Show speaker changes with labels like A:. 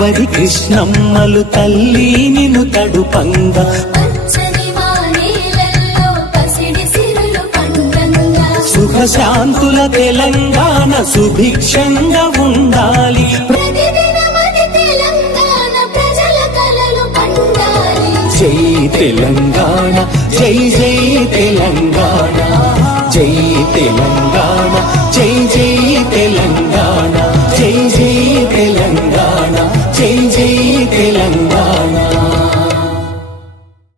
A: గోదావరి కృష్ణమ్మలు తల్లి నిను తడుపంగా సుఖశాంతుల తెలంగాణ సుభిక్షంగా ఉండాలి జై తెలంగాణ జై జై తెలంగాణ జై తెలంగాణ జై జై తెలంగాణ